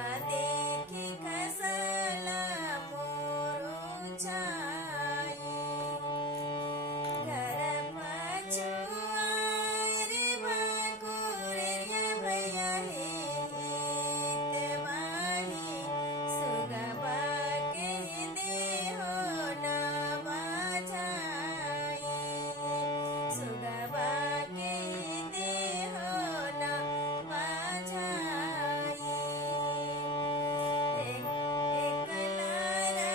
देखी खसला मोरू छाई घर पछुआए रे बकुरिया भैया हित माही सुगबा के देहो ना बाझाई सुगबा के देहो ना बाझाई एक लारा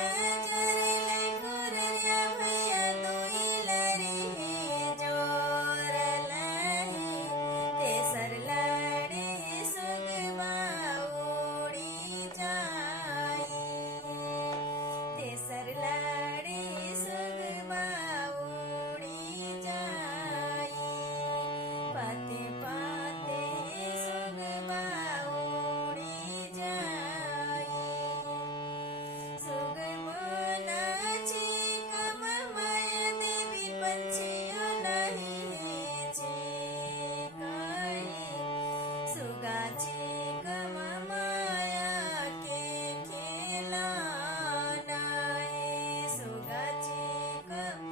जरले कुरिया भैया दुई लरी जोर लही तेसर लड़ी सुगबा उड़ी जाई तेसर लड़ी सुगबा उड़ी जाई पाते पाते सुगबा उड़ी जाई सुगबो नाची कम माया देवी पंछियों नहीं छे कही सुगाची कम माया के खेला नाए सुगाची कम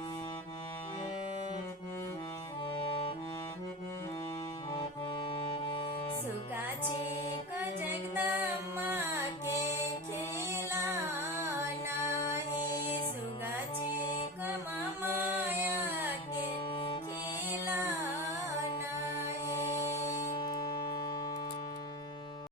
सुगाची को जगदा